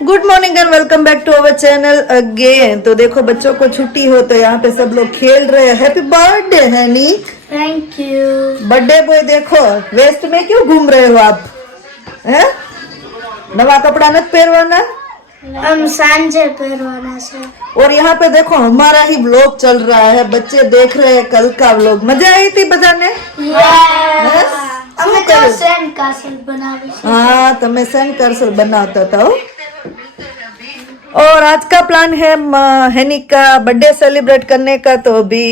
Good morning and welcome back to our channel again. तो देखो बच्चों को छुट्टी हो तो यहाँ पे सब लोग खेल रहे हैं। हैप्पी बर्थडे है नीक। Thank you. बर्थडे बॉय देखो वेस्ट में क्यों घूम रहे हो आप हैं? नवा कपड़ा न पहनवाना, हम सांझे पहनवाना से। और यहाँ पे देखो हमारा ही व्लॉग चल रहा है, बच्चे देख रहे हैं कल का व्लॉग। मजा आई थी बजाने? અમે તો સેન્ડ કાસલ બનાવી છે। हाँ तो मैं सेंड कार्सल बनाता था। और आज का प्लान है हेनिक का बर्थडे सेलिब्रेट करने का, तो अभी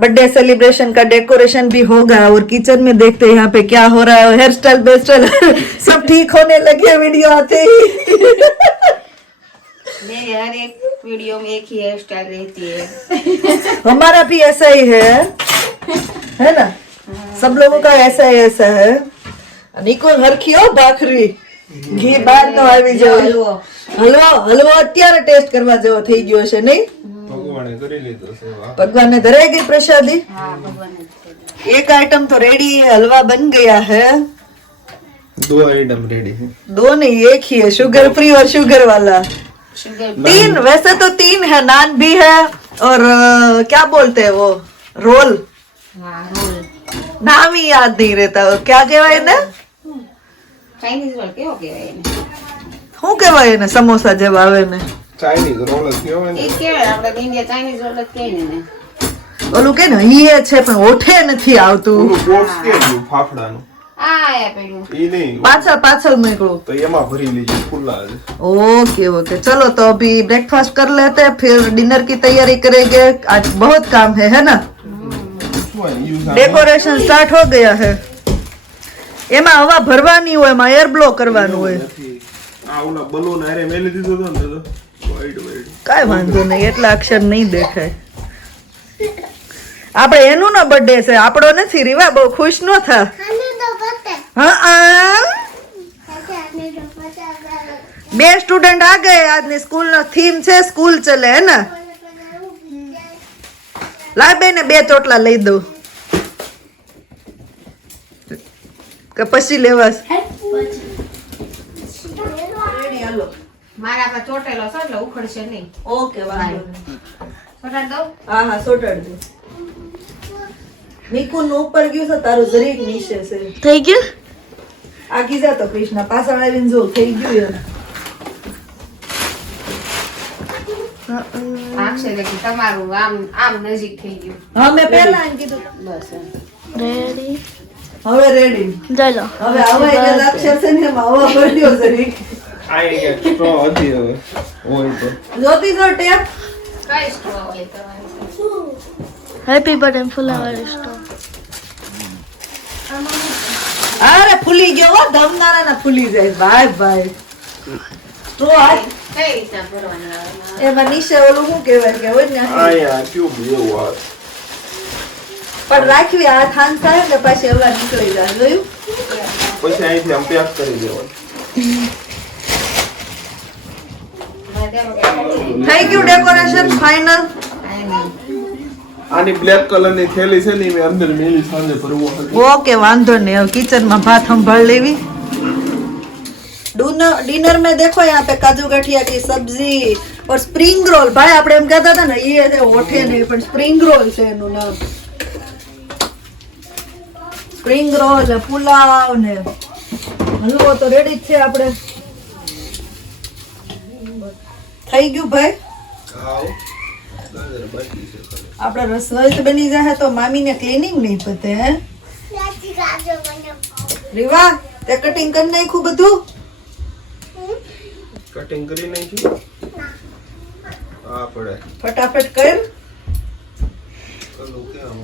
बर्थडे सेलिब्रेशन का डेकोरेशन भी होगा और किचन में देखते हैं यहाँ पे क्या हो रहा है। हेयर स्टाइल बेस्टाइल सब ठीक होने लगे वीडियो आते ही। मेरे हर एक वीडियो में एक ही हेयर स्टाइल रहती है। हमारा भी ऐसा ही है ना? सब लोगों का ऐसा है। निको हरखी हो भाखरी ઘી બહાર નો આવી જાય। હલવો અત્યારે ટેસ્ટ કરવા જેવો થઈ ગયો છે નહીં? ભગવાને ધરાઈ ગઈ પ્રસાદી। एक आइटम तो रेडी है, हलवा बन गया है। दो आइटम रेडी है, दो नहीं एक ही है, शुगर फ्री और शुगर वाला। तीन, वैसे तो तीन है, नान भी है और क्या बोलते हैं वो रोल, नाम ही याद नहीं रहता। क्या कहवाय ने? ચાઇનીઝ રોલ કેવો કહેવાય એને? શું કહેવાય એને? સમોસા જેવા આવે ને चाइनीज रोल કહેવાય ને, એ કહેવાય આપણે ઇન્ડિયા ચાઇનીઝ રોલ જ કહીએ ને। ઓલું કે ને હીએ છે પણ ઓઠે નથી આવતું। ઓલું બોક્સ કે ગયું ફાફડાનું આ આયા પડ્યું। ઈ નહીં, પાછળ નીકળું તો એમાં ભરી લેજો ખુલ્લા છે। ओके चलो तो अभी ब्रेकफास्ट कर लेते हैं, फिर डिनर की तैयारी करेंगे। आज बहुत काम है ना? શું યુઝ डेकोरेशन स्टार्ट हो गया है। એમાં હવા ભરવાની હોય, એમાં એર બ્લો કરવાનું હોય। આ ઓલા બલૂન આરે મેલી દીધો તો ને તો વાઈડ કાઈ વાંધો નહીં, એટલા અક્ષર નહીં દેખાય। આપણે એનું નો બર્થડે છે, આપણો નથી। રીવા બહુ ખુશ ન થા। હા બે સ્ટુડન્ટ આ ગए। આજની સ્કૂલ નો થીમ છે સ્કૂલ ચલે હે ને? લાય બેને બે ચોટલા લઈ દઉં કે પછી લેવાસ? મારા પર ચોટેલો છે એટલે ઉખડશે નહીં। ઓકે વાંધો નહીં। ચોટાડ દઉં? હા સોટાડ દે। નિકુ નું ઉપર ગયું છે, તારું જરીક નીચે છે। થઈ ગયું? આગી જા તો કૃષ્ણ પાછળ આવીને જો થઈ ગયું એમ। આક્ષે દેખી તમારું આમ નજીક થઈ ગયું। હા મેં પહેલા એમ કીધું બસ રેડી હવે રેડી। ચાલો હવે આવા એટલે અક્ષર છે ને એમાં હવા ભરી દો જરીક। આ એક સ્ટ્રો હતી હવે હોય તો જોતી જો ટેપ। કઈ સ્ટ્રો હોય તમારે? હેપી બર્થડે ફુલાવર સ્ટોર। અરે ફૂલી ગયો હો, ધમનારા ના ફૂલી જાય ભાઈ। તો આ કઈ રીતના ભરવાની આવે? એમાં નીચે ઓલું શું કહેવાય કે હોય ને આ યાર ક્યુબ એવું આ પણ રાખવી આ થાન થાય ને પાછી હવા નીકળી જાય। જોયું? પછી અહીંથી આમ પેક કરી દેવાનું। થઈ ગયું ડેકોરેશન ફાઇનલ। આની બ્લેક કલર ની થેલી છે ને મેં અંદર મેલી સાંજે ભરવો હતો। ओके वांधो नहीं। अब किचन में भात हम भर लेवी। डिनर में देखो यहाँ पे काजू गठिया की सब्जी और स्प्रिंग रोल। भाई आपने एम कहता था ना ये होठे नहीं पण स्प्रिंग रोल છે એનું નામ। સ્પ્રિંગ રોલ ને પુલાવ ને હલવો તો રેડી જ છે આપણે। થઈ ગયું ભાઈ? આપણે રસોઈ તો બની જાય તો મામી ને ક્લીનિંગ નહીં પતે હે? રીવા તે કટિંગ કરી નાખ્યું બધું? કટિંગ કરી નાખ્યું? આ પડે ફટાફટ કર। કલું કેમ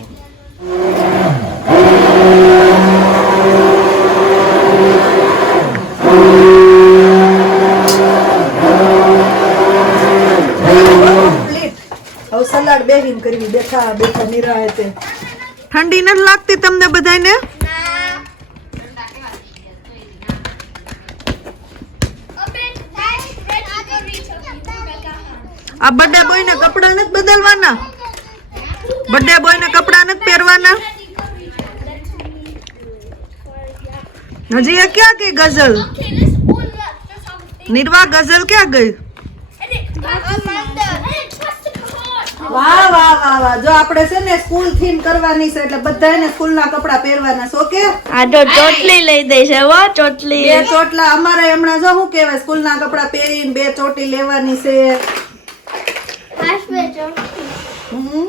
કમ્પ્લીટ। હવે સલાડ બેહીન કરવી, બેઠા નિરાહતે। ઠંડી નથી લાગતી તમને બધાને? આ બર્થડે બોય ને કપડા નથી બદલવાના? બર્થડે બોય ને કપડા નથી પહેરવાના? હજી એ ક્યાં કે ગઝલ? નિર્વા ગઝલ ક્યાં ગઈ? વાહ વાહ વાહ વાહ. જો આપણે છે ને સ્કૂલ થીમ કરવાની છે એટલે બધાને સ્કૂલના કપડા પહેરવાના છે. ઓકે, આ તો ચોટલી લઈ દે છે વો ચોટલી. બે ચોટલા અમારે હમણાં જો શું કહેવાય સ્કૂલના કપડા પહેરીને 2 ચોટી લેવાની છે. હમ.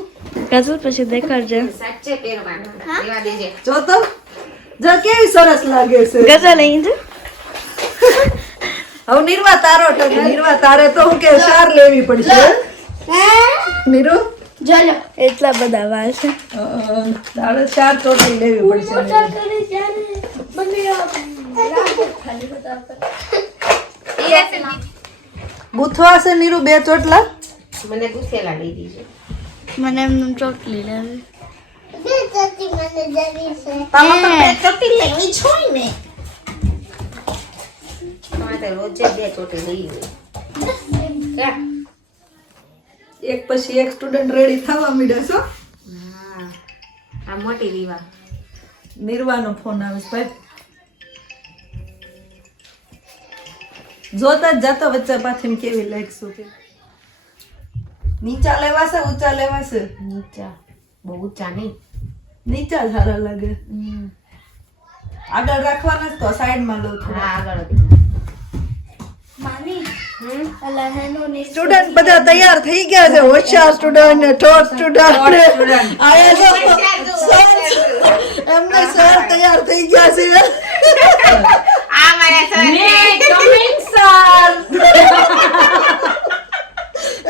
ગઝલ પછી દેખાડજે. સાચે પહેરવાના એવા દેજે. જો તો જો કેવી સરસ લાગે છે. ગઝલ અહીં છે. હવે નિર્વા તારો ટક. નિર્વા તારે તો હું કે 4 લેવી પડશે. નીરુ ચલો એટલા બધા વાળ છે. તારે 4 ચોટી લેવી પડશે. ગુથવા છે નીરુ 2 ચોટલા. મને ગુસેલા લઈ દીજે. મને એમનું ચોટલી લેવી. તમારે રોજે 2 ચોટી લઈ જા. એક પછી એક સ્ટુડન્ટ રેડી થવા માંડ્યા છો. હા આ મોટી દીવા. નિર્વાનો ફોન આવે છે ભાઈ. જોતા જ જાતો વચ્ચે પાછી કેવી લાગશું કે નીચા લેવાશે ઊંચા લેવાશે? નીચા બહુ ઊંચા નહીં. નીચા સારા લાગે. આગળ રાખવાના જ તો સાઈડમાં લો થોડા. હા આગળ મામી અલા હેનો ની સ્ટુડન્ટ બધા તૈયાર થઈ ગયા છે. હોશિયાર સ્ટુડન્ટ ને ઠોઠ સ્ટુડન્ટ આયા જો એમને સર તૈયાર થઈ ગયા છે. આ મારા સર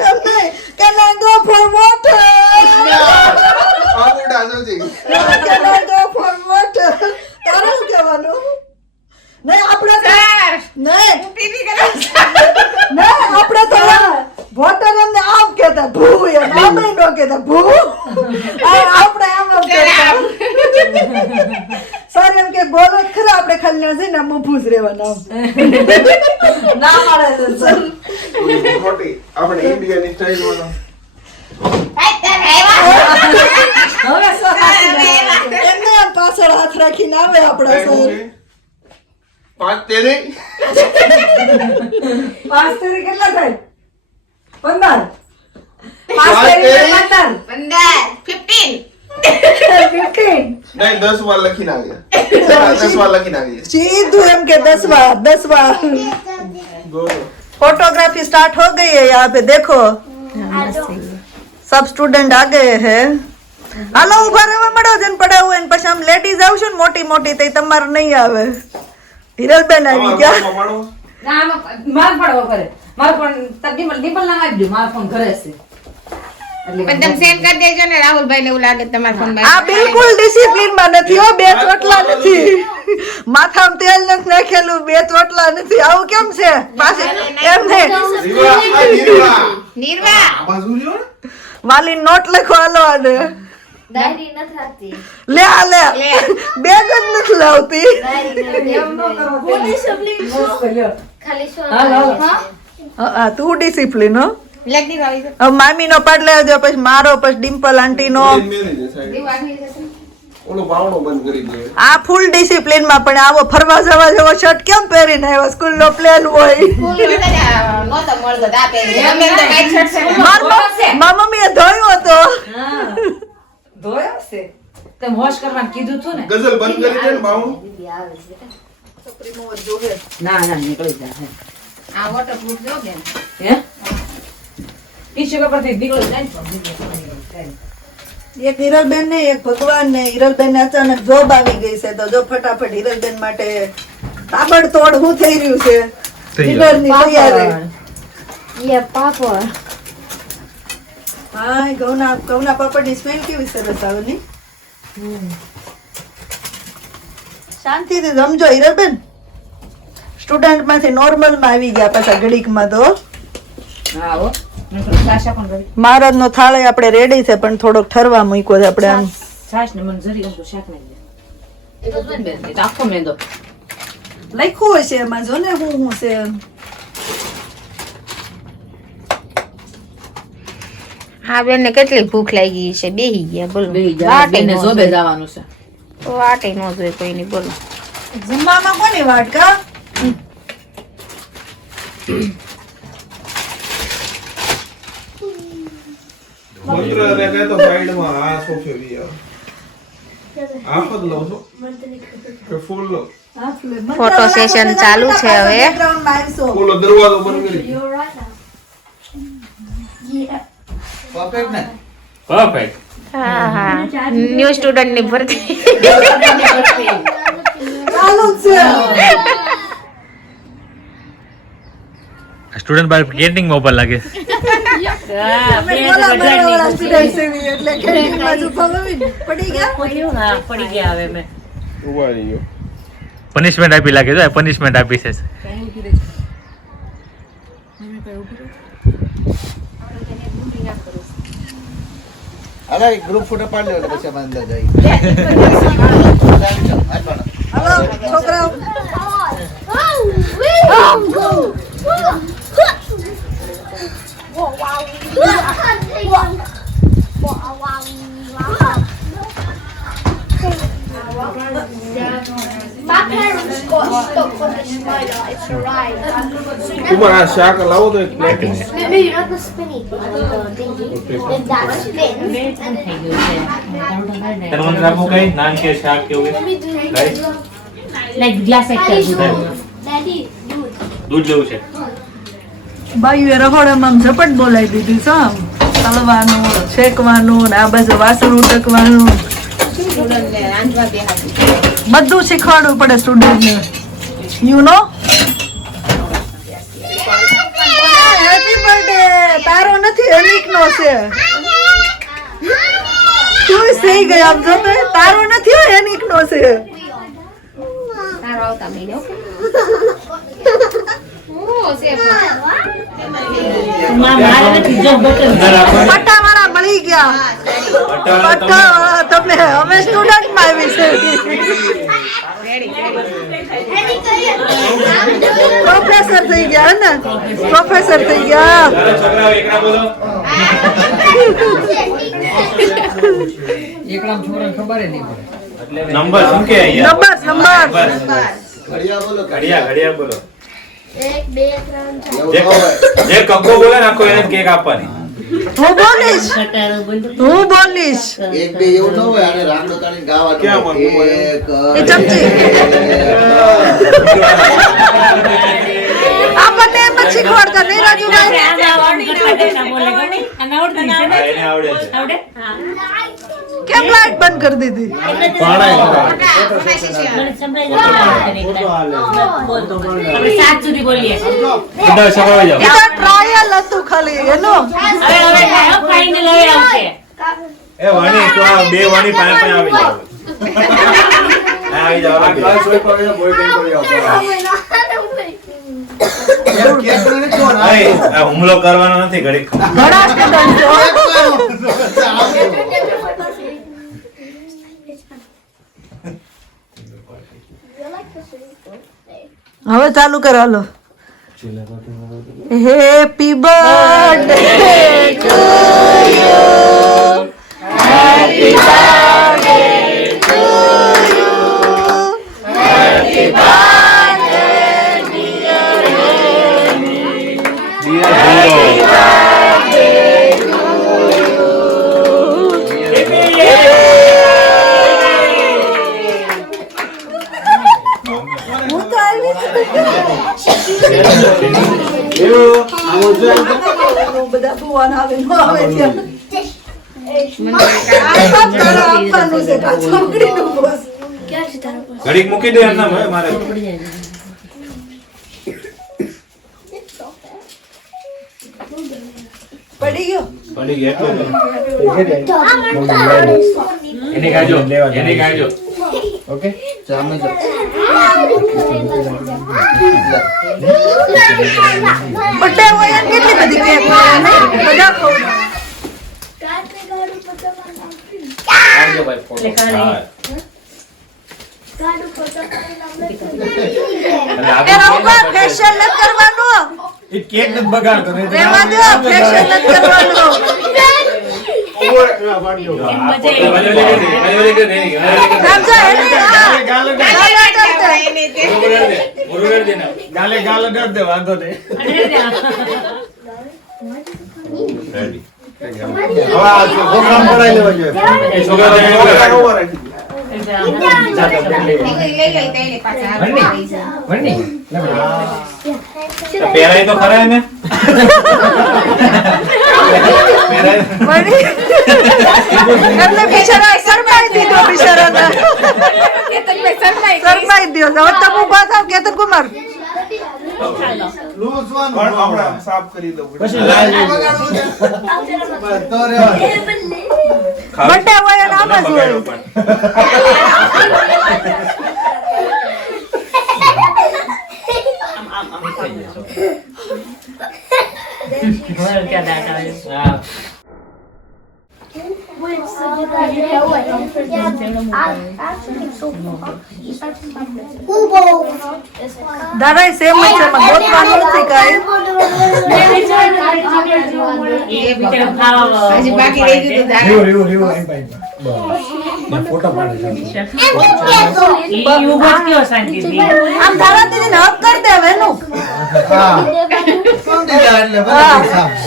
એમને can I go for water? Can I go for water? તારે શું કહેવાનું? નહીં આપણે નહીં આપણે તો વોટર એમને આમ કહેતા ભૂ એમ આમ ન કહેતા ભૂ. આપણે આમ કહેતા. સર એમ કે બોલો જ ખરા આપણે ખાલી છે ને આમ ઊભું જ રહેવાનું. ના મળે છે સર. આપણે ઇન્ડિયાની સ્ટાઇલમાં એમને આમ પાછળ હાથ રાખીને આવે આપણા સર. 5 તેરે 5 તેરી કેટલા થાય? 15. 5 પાંચ તેરી તેરી 15. 15 15. નહીં 10 વાર લખીને આવ્યા 10 વાર લખીને આવ્યા सीधू एम के 10 बार फोटोग्राफी स्टार्ट हो गई है यहाँ पे देखो सब स्टूडेंट आ गए हैं હાલો ઉભા રહેવા મળો જેન પડાવ હોય ને પછી આમ લેડીઝ આવશે ને મોટી મોટી તો તમારે નહીં આવે હિરલબેન આવી ગયા ના માર પડવો કરે માર ફોન તકીમલ ડિમ્પલ ના આપજો માર ફોન ઘરે છે એટલે પણ તમે સેન્ડ કરી દેજો ને રાહુલભાઈ ને એવું લાગે તમારા ફોન આ બિલકુલ ડિસિપ્લિન માં નથી હો બે ચોટલા નથી માથામાં તેલ નથી નાખેલું બે ચોટલા નથી આવું કેમ છે પાછી એમ નહીં નિર્વા બાજુ લ્યો વાલી નોટ લખો હાલો આને ડાયરી નથી રાખતી. લે આ લે બેગ જ નથી લાવતી ખાલી સો હા તું ડિસિપ્લિન હો લગી આવી છે હવે મામી નો પાડ લેજો પછી મારો પછી ડિમ્પલ આંટી નો ઓલો બાવણો બંધ કરી દે આ ફૂલ ડિસિપ્લિન માં પણ આવો ફરવા જવા જેવો શર્ટ કેમ પહેરીને આવ્યો સ્કૂલ નો પ્લેન હોય નહોતો મળતો દા પહેરી અમે તો કાઈ છટ છે મારા મમ્મીએ ધોયો હતો હા ધોયો છે તેમ વોશ કરવાનું કીધું તું ને ગઝલ બંધ કરી દે ને બાવણું ના ના નીકળી જાય આ વોટરપ્રૂફ જો બેન હે ટીશ્યુ પેપર થી નીકળી જાય ને એક હિરલબેન ને એક ભગવાન ને હિરલબેન ને અચાનક જોબ આવી ગઈ છે તો જો ફટાફટ હિરલબેન માટે તાબડતોડ શું થઈ રહ્યું છે ડિનરની તૈયારી યે પાપડ હા ઘઉંના પાપડની સ્મેલ કેવી સરસ આવે ની શાંતિથી સમજો હિરલબેન સ્ટુડન્ટ માંથી નોર્મલ માં આવી ગયા પાછા ઘડીકમાં તો હા હો છાશા પણ કરી મહારાજ નો થાળ આપણે રેડી છે પણ થોડોક ઠરવા મૂક્યો છે આપણે આમ છાશ ને મને જરી તો શાક નાખી દે એ તો બેન એ તો આખો મેંદો લખ્યું હશે એમાં જો ને હું છે હા બેન ને કેટલી ભૂખ લાગી છે બેહી ગયા બોલો બેહી જા બેને જોબે જવાનું છે વાટે ન જોઈ કોઈ ની બોલો જમવામાં કોની વાટકા મંત્ર અને કહે તો સાઈડમાં આ સોફે બી આવે. આપ જ લઉં છો કે ફૂલ લો? ફોટો સેશન ચાલુ છે હવે. બેકગ્રાઉન્ડમાં આવશો. ફૂલો દરવાજો બંધ કરી. પરફેક્ટ. હા હા ન્યૂ સ્ટુડન્ટ ની ભરતી. ચાલુ જ છે. સ્ટુડન્ટ બાર કેન્ટીન માં ઉપર લાગે. અમે બોલા મારવાળા student છે એટલે કેન્ટીનમાં જ ઊભા હોય ને. પડી ગયા? ઉભા રહી ગયો. પનિશમેન્ટ આપી લાગે છે, પનિશમેન્ટ આપી છે. અરે ગ્રુપ ફોટો પાડી લો એટલે પછી અમે અંદર જઈએ. હાલો છોકરાઓ. My parents got stuck on the spider. It's alright. Kumar આ શાક લાવો તો એક plate. No, you're not the spinny thing, the thingy. Then that spins. And then તને મંત્ર આપું કઈ નાન કે શાક કેવું let me do Right. like glass Daddy, dude. દૂધ લેવું છે. બાયુએ રહોડામાં આમ ઝપટ બોલાવી દીધી છે આમ. તળવાનું શેકવાનું ને આ બાજુ વાસણ ઉટકવાનું બધું શીખવાડવું પડે સ્ટુડન્ટને. You know happy birthday. તારો નથી અનિકનો છે. શું થઈ ગઈ આમ જો તો તારો નથી હો અનિકનો છે. તારો આવતા મહિને ઓકે. પટ્ટા વાળા મળી ગયા. પટ્ટા વાળા તમે અમે સ્ટુડન્ટ માં આવી છે. પ્રોફેસર થઈ ગયા ને પ્રોફેસર થઈ ગયા. છોકરાઓ એકલા બોલો. નંબર શું કે અહીંયા? નંબર ઘડિયા બોલો. ઘડિયા બોલો. 1, 2, 3, 4. જે કક્કો બોલે ને આખો એને કેક આપવાની. હું બોલીશ. એક બે એવું ન હોય આને રાંગડો તાણીને ગાવાનું ક્યાં હોય. મમ્મી હોય? એ ચમચી આપણને એમ જ શીખવાડતા નહીં રાજુભાઈ? હા, એને આવડે છે. કેમ લાઈટ બંધ કરી દીધી? બધા સવારે જાઓ. એ તો ટ્રાયલ હતું ખાલી એનું. એ વાણી તો આ બે વાણી પાસે પાસે આવી જાવ. હા, આવી જાવ. આ ક્લાસ હોય પણ એને બોય કઈ કરી આપો. યાર કેક કરીને કોણ આ? એ, આ હુમલો કરવાનો નથી ઘડીક. ઘણા સ્ટુડન્ટ છો. હવે ચાલુ કરો હાલો. Happy birthday to you. Happy birthday to you. Happy birthday dear હું તો આવી બધા ભુવાન આવે ન આવે ત્યાં આપવાનું છે પાછું ઉકળીનું બોસ. ઘડીક મૂકી દે એમ ના મારે. પડી ગયો. પડી ગયા એને ખાજો. એને ખાજો. જામે જો. બર્થડે હોય એમ કેટલી બધી કેક હોય ને બધા ખાવ. આવજો ભાઈ ફોટો. હા. એના ઉપર ફેશિયલ નથી કરવાનું. એ કેક નથી બગાડતો ને. રહેવા દો, ફેશિયલ નથી કરવાનું. સમજો એને? હા. ગાલે ગાલ અડાડ દે વાંધો નહીં. રેડી હવે આ ગોખલામાં પડાઈ લેવા જોઈએ. એ છોકરા over રાખી દો. લઈ પાછા પહેરાય તો ખરા ને વળી. એટલે બિચારા શરમાઈ દીધો બિચારાને. શરમાઈ દ્યો. હવે તમે ઊભા થાવ કેતન કુમાર. Loose one. પણ આપણે સાફ કરી દઉં પછી લાઈ તો રેવા. બંને હોય અને આમ જ હોય. દાદા સેમ જ છે એમાં ગોતવાનું નથી કાંઈ. હજી બાકી રહી ગયું તો આમ દાદા દીદીને હક કરી દે હવે એનું. હા સમજી જા એટલે બરાબર સાફ.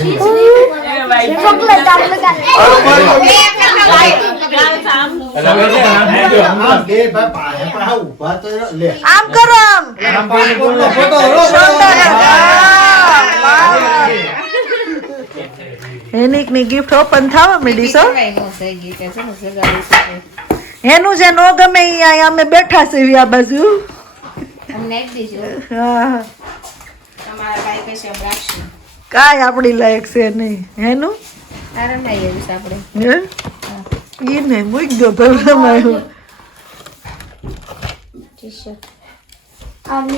આ બે ભાઈ પાસે પણ આ ઊભા તો લે. આમ કરો આમ. આમ પાણીપુરનો ફોટો એની ગિફ્ટ ઓપન થવા માંડી છો. કઈ નો થઈ ગઈ કે છે ને સગાઈ એનું જે નો ગમે ઈ અહીંયા અમે બેઠા છીએ આ બાજુ. અમને આપી દેજો હા તમારા ભાઈ કહેશે એમ રાખશું કાંઈ આપણી લાયક છે નહીં એનું. આરામ આવી એવું છે આપણે હે ઈ ને મૂકી દો ભરવામાં આવ્યું. આમ ન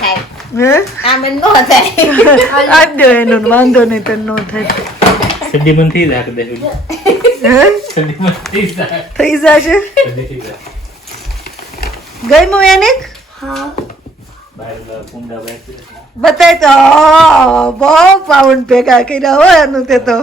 થાય હે આમ ન થાય આપ દો એનું વાંધો નહીં તો નો થાય. સડીમન થઈ જાય દે હે સડીમન થઈ જાય થઈ જશે. ગમ્યું એને બહાર કુંડા બેઠે બતાય તો બહુ પાઉન્ડ ભેગા કર્યા હોય એનું તે તો.